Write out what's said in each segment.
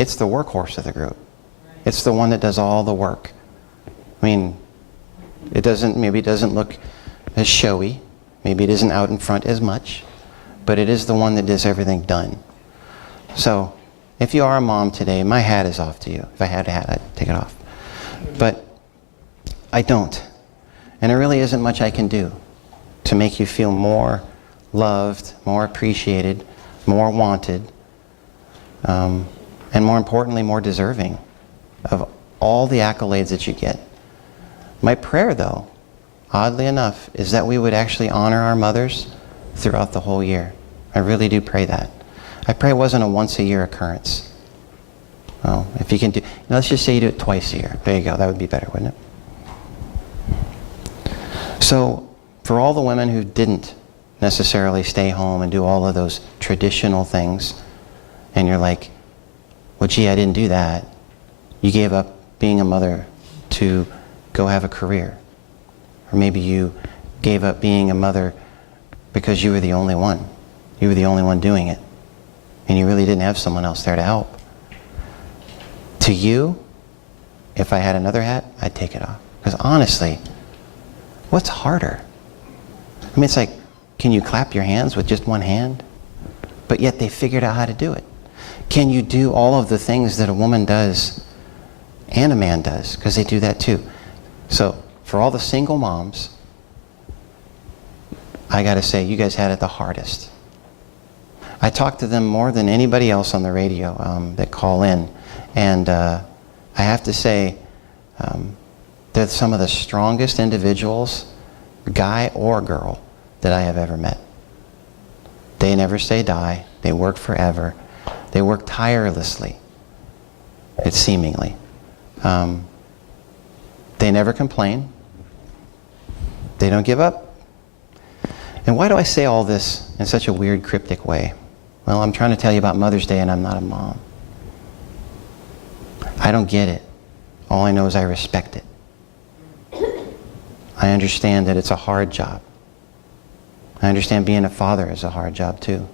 it's the workhorse of the group. It's the one that does all the work. I mean, maybe it doesn't look as showy, maybe it isn't out in front as much, but it is the one that does everything done. So, if you are a mom today, my hat is off to you. If I had a hat, I'd take it off. But I don't. And there really isn't much I can do to make you feel more loved, more appreciated, more wanted, and more importantly, more deserving of all the accolades that you get. My prayer, though, oddly enough, is that we would actually honor our mothers throughout the whole year. I really do pray that. I pray it wasn't a once-a-year occurrence. Well, if you can do, let's just say you do it twice a year. There you go. That would be better, wouldn't it? So, for all the women who didn't necessarily stay home and do all of those traditional things, and you're like, well, gee, I didn't do that. You gave up being a mother to go have a career. Or maybe you gave up being a mother because you were the only one. You were the only one doing it. And you really didn't have someone else there to help. To you, if I had another hat, I'd take it off. Because honestly, what's harder? I mean, it's like, can you clap your hands with just one hand? But yet they figured out how to do it. Can you do all of the things that a woman does and a man does? Because they do that too. So, for all the single moms, I got to say, you guys had it the hardest. I talk to them more than anybody else on the radio that call in. And I have to say, they're some of the strongest individuals, guy or girl, that I have ever met. They never say die. They work forever. They work tirelessly, it's seemingly. They never complain. They don't give up. And why do I say all this in such a weird, cryptic way? Well, I'm trying to tell you about Mother's Day and I'm not a mom. I don't get it. All I know is I respect it. I understand that it's a hard job. I understand being a father is a hard job too.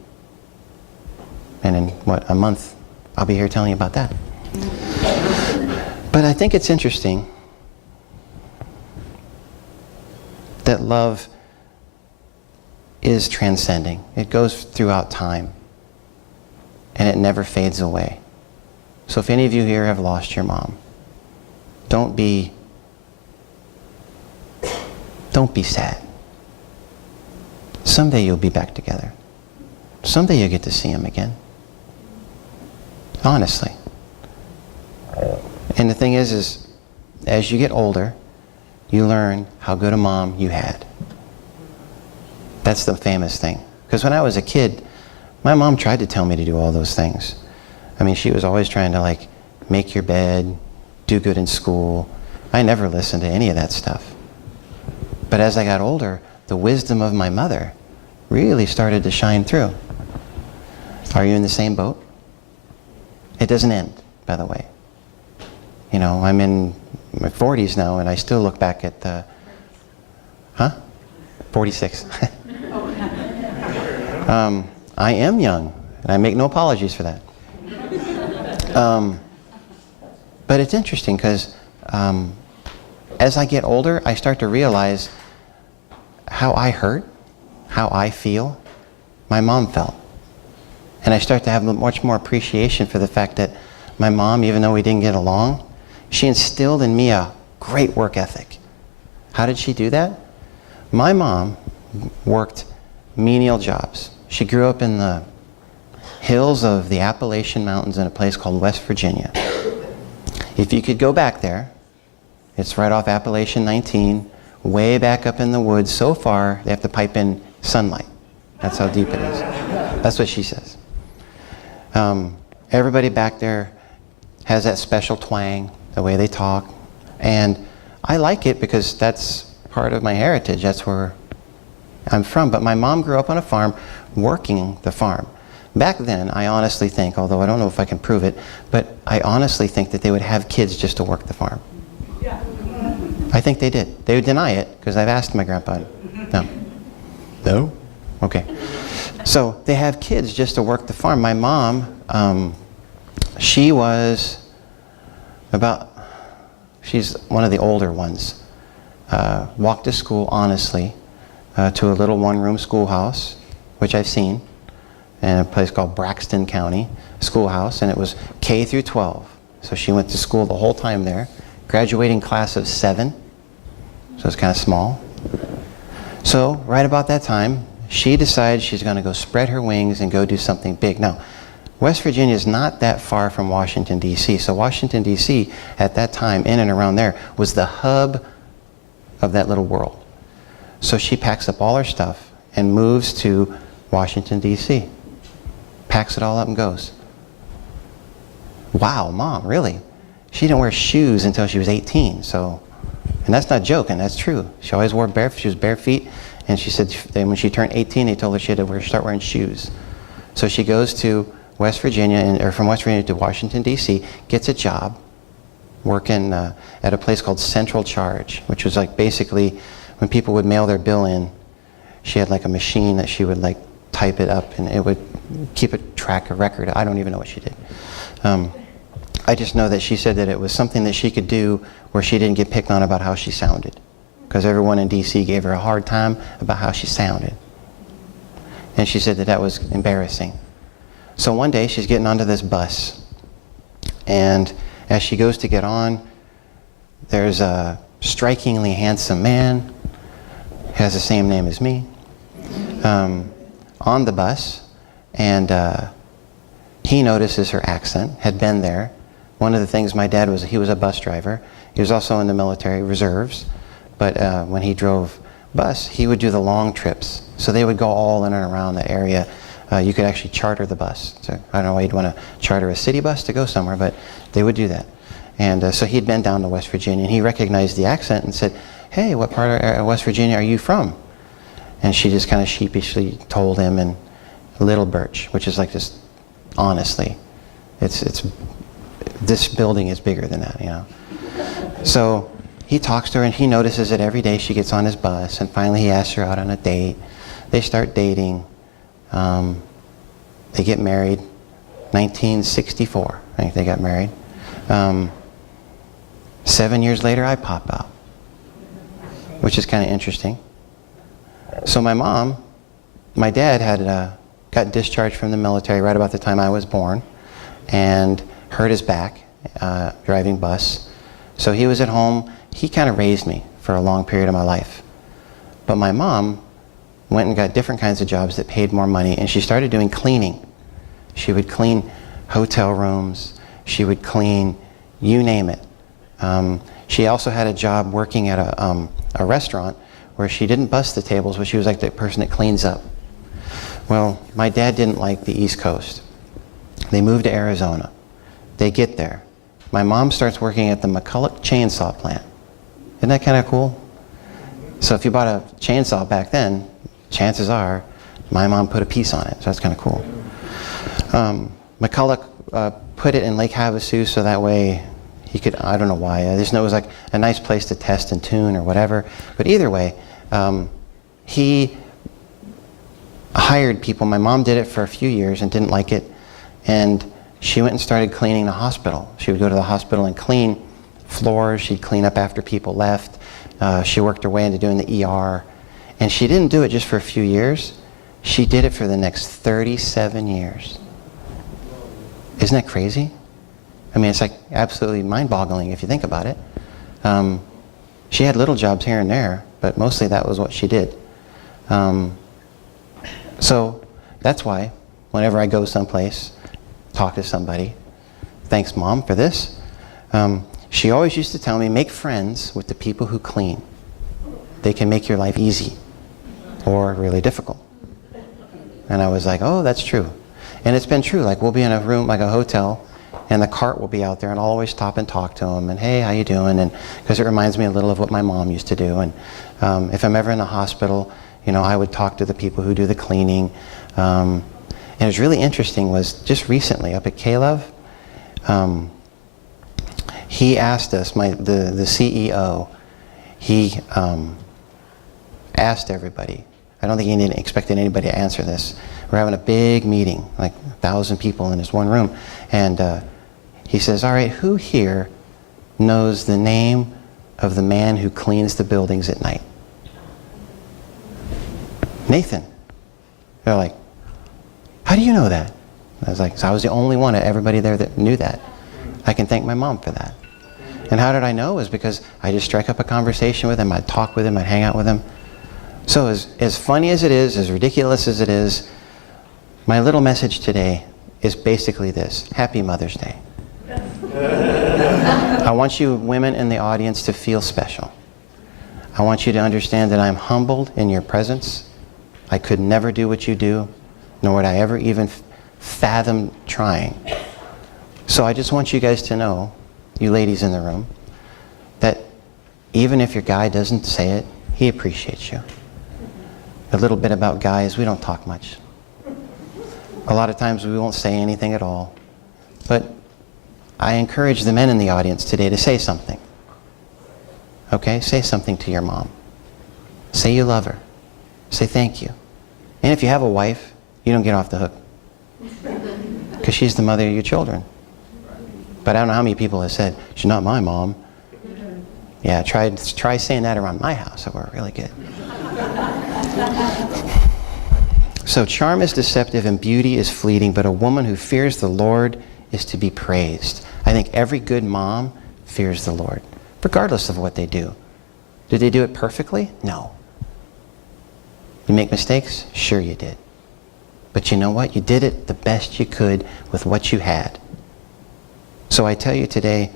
And in, a month, I'll be here telling you about that. But I think it's interesting that love is transcending. It goes throughout time. And it never fades away. So if any of you here have lost your mom, don't be sad. Someday you'll be back together. Someday you'll get to see him again. Honestly. And the thing is as you get older, you learn how good a mom you had. That's the famous thing. Because when I was a kid, my mom tried to tell me to do all those things. I mean, she was always trying to, like, make your bed, do good in school. I never listened to any of that stuff. But as I got older, the wisdom of my mother really started to shine through. Are you in the same boat? It doesn't end, by the way. You know, I'm in my 40s now, and I still look back at the... 46. I am young, and I make no apologies for that. But it's interesting because as I get older, I start to realize how I hurt, how I feel, my mom felt. And I start to have much more appreciation for the fact that my mom, even though we didn't get along, she instilled in me a great work ethic. How did she do that? My mom worked menial jobs. She grew up in the hills of the Appalachian Mountains in a place called West Virginia. If you could go back there, it's right off Appalachian 19, way back up in the woods, so far they have to pipe in sunlight. That's how deep it is. That's what she says. Everybody back there has that special twang, the way they talk, and I like it because that's part of my heritage. That's where I'm from. But my mom grew up on a farm working the farm. Back then, I honestly think, although I don't know if I can prove it, but I honestly think that they would have kids just to work the farm. Yeah. I think they did. They would deny it, because I've asked my grandpa. No. No? Okay. So they have kids just to work the farm. My mom she was she's one of the older ones. Walked to school honestly, to a little one-room schoolhouse, which I've seen, in a place called Braxton County Schoolhouse, and it was K through 12. So she went to school the whole time there, graduating class of 7, so it's kind of small. So right about that time, she decides she's going to go spread her wings and go do something big. Now, West Virginia is not that far from Washington, D.C., so Washington, D.C. at that time, in and around there, was the hub of that little world. So she packs up all her stuff and moves to Washington, D.C. Packs it all up and goes. Wow, Mom, really? She didn't wear shoes until she was 18, so, and that's not joking, that's true. She always wore she was bare feet, and she said that when she turned 18, they told her she had to start wearing shoes. So she goes to West Virginia, or from West Virginia to Washington, D.C., gets a job working at a place called Central Charge, which was like basically when people would mail their bill in, she had like a machine that she would like type it up and it would keep a track, a record. I don't even know what she did. I just know that she said that it was something that she could do where she didn't get picked on about how she sounded, because everyone in D.C. gave her a hard time about how she sounded. And she said that that was embarrassing. So one day she's getting onto this bus, and as she goes to get on, there's a strikingly handsome man, has the same name as me, on the bus, and he notices her accent, had been there. One of the things my dad was, he was a bus driver. He was also in the military reserves, but when he drove bus, he would do the long trips. So they would go all in and around the area. You could actually charter the bus. So I don't know why you'd want to charter a city bus to go somewhere, but they would do that. And so he'd been down to West Virginia, and he recognized the accent and said, "Hey, what part of West Virginia are you from?" And she just kind of sheepishly told him in Little Birch, which is like just, honestly, this building is bigger than that, you know. So he talks to her, and he notices that every day she gets on his bus, and finally he asks her out on a date. They start dating. They get married. 1964, I think they got married. 7 years later, I pop out, which is kind of interesting. So my dad had got discharged from the military right about the time I was born, and hurt his back driving bus. So he was at home. He kind of raised me for a long period of my life. But my mom went and got different kinds of jobs that paid more money, and she started doing cleaning. She would clean hotel rooms. She would clean, you name it. She also had a job working at a restaurant where she didn't bust the tables, but she was like the person that cleans up. Well, my dad didn't like the East Coast. They moved to Arizona. They get there. My mom starts working at the McCulloch chainsaw plant. Isn't that kind of cool? So if you bought a chainsaw back then, chances are my mom put a piece on it, so that's kind of cool. McCulloch put it in Lake Havasu so that way he could, I don't know why, I just know it was like a nice place to test and tune or whatever, but either way, he hired people. My mom did it for a few years and didn't like it, and she went and started cleaning the hospital. She would go to the hospital and clean floors. She'd clean up after people left. She worked her way into doing the ER, and she didn't do it just for a few years. She did it for the next 37 years. Isn't that crazy? I mean, it's like absolutely mind-boggling if you think about it. She had little jobs here and there, but mostly that was what she did. So that's why whenever I go someplace, talk to somebody, thanks Mom for this, she always used to tell me, make friends with the people who clean. They can make your life easy or really difficult. And I was like, oh, that's true. And it's been true. Like, we'll be in a room, like a hotel, and the cart will be out there, and I'll always stop and talk to them, and hey, how you doing? And because it reminds me a little of what my mom used to do. And if I'm ever in the hospital, you know, I would talk to the people who do the cleaning. And it was really interesting was just recently up at Caleb, he asked us, the CEO, he asked everybody, I don't think he expected anybody to answer this, we're having a big meeting, like 1,000 people in this one room. And he says, all right, who here knows the name of the man who cleans the buildings at night? Nathan. They're like, how do you know that? I was like, so I was the only one of everybody there that knew that. I can thank my mom for that. And how did I know? It was because I just struck up a conversation with him. I'd talk with him. I'd hang out with him. So as funny as it is, as ridiculous as it is, my little message today is basically this. Happy Mother's Day. I want you women in the audience to feel special. I want you to understand that I'm humbled in your presence. I could never do what you do, nor would I ever even fathom trying. So I just want you guys to know, you ladies in the room, that even if your guy doesn't say it, he appreciates you. A little bit about guys, we don't talk much. A lot of times we won't say anything at all. But I encourage the men in the audience today to say something. Okay? Say something to your mom. Say you love her. Say thank you. And if you have a wife, you don't get off the hook. Because she's the mother of your children. But I don't know how many people have said, she's not my mom. Yeah, try saying that around my house. It worked really good. So charm is deceptive and beauty is fleeting, but a woman who fears the Lord is to be praised. I think every good mom fears the Lord, regardless of what they do. Did they do it perfectly? No. You make mistakes? Sure you did. But you know what? You did it the best you could with what you had. So I tell you today,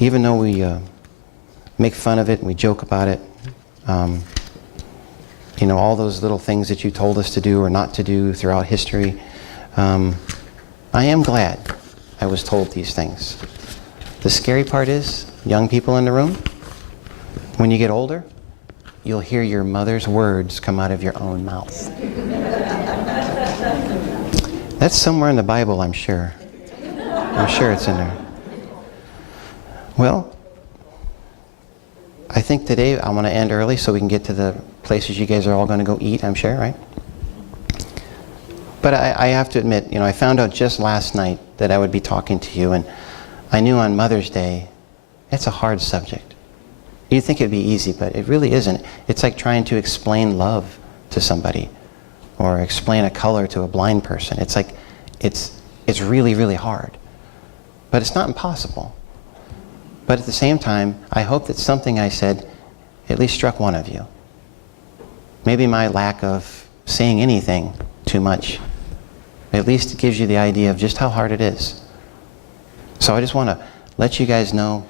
even though we make fun of it and we joke about it, you know, all those little things that you told us to do or not to do throughout history, I am glad I was told these things. The scary part is, young people in the room, when you get older, you'll hear your mother's words come out of your own mouth. That's somewhere in the Bible, I'm sure. I'm sure it's in there. Well, I think today I want to end early so we can get to the places you guys are all going to go eat, I'm sure, right? But I have to admit, you know, I found out just last night that I would be talking to you, and I knew on Mother's Day, it's a hard subject. You'd think it'd be easy, but it really isn't. It's like trying to explain love to somebody or explain a color to a blind person. It's like, it's really, really hard. But it's not impossible. But at the same time, I hope that something I said at least struck one of you. Maybe my lack of saying anything too much, at least it gives you the idea of just how hard it is. So I just want to let you guys know,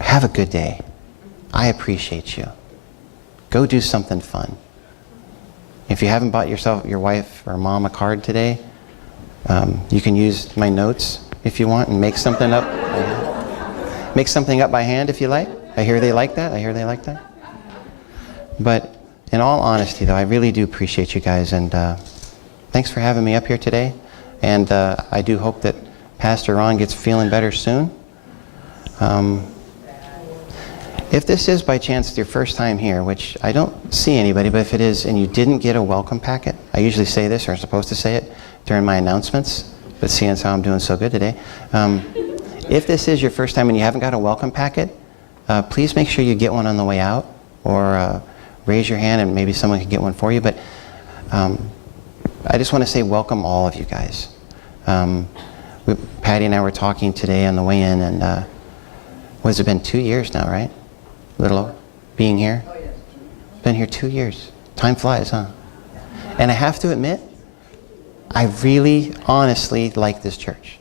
have a good day. I appreciate you. Go do something fun. If you haven't bought your wife or mom a card today, you can use my notes if you want and make something up. Make something up by hand if you like. I hear they like that. But in all honesty, though, I really do appreciate you guys, and thanks for having me up here today. And I do hope that Pastor Ron gets feeling better soon. If this is by chance your first time here, which I don't see anybody, but if it is and you didn't get a welcome packet, I usually say this, or I'm supposed to say it during my announcements, but seeing as how I'm doing so good today. If this is your first time and you haven't got a welcome packet, please make sure you get one on the way out, or raise your hand and maybe someone can get one for you. But I just want to say welcome all of you guys. Patty and I were talking today on the way in, and what has it been, 2 years now, right? Little being here? Oh, yes. Been here 2 years. Time flies, huh? And I have to admit, I really, honestly like this church.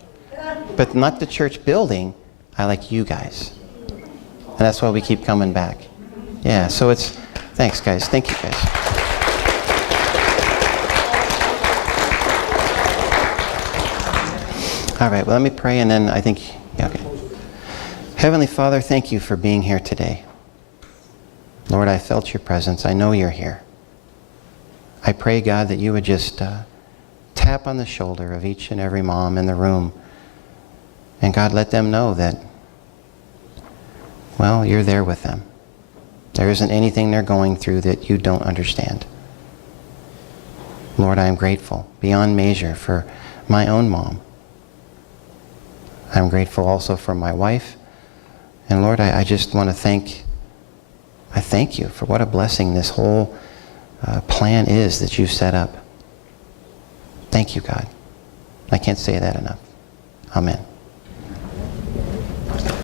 But not the church building, I like you guys. And that's why we keep coming back. Yeah, so thanks guys, thank you guys. All right, well let me pray and then I think, yeah, okay. Heavenly Father, thank you for being here today. Lord, I felt your presence. I know you're here. I pray, God, that you would just tap on the shoulder of each and every mom in the room. And God, let them know that, well, you're there with them. There isn't anything they're going through that you don't understand. Lord, I am grateful beyond measure for my own mom. I'm grateful also for my wife. And Lord, I just want to thank you for what a blessing this whole plan is that you've set up. Thank you, God. I can't say that enough. Amen.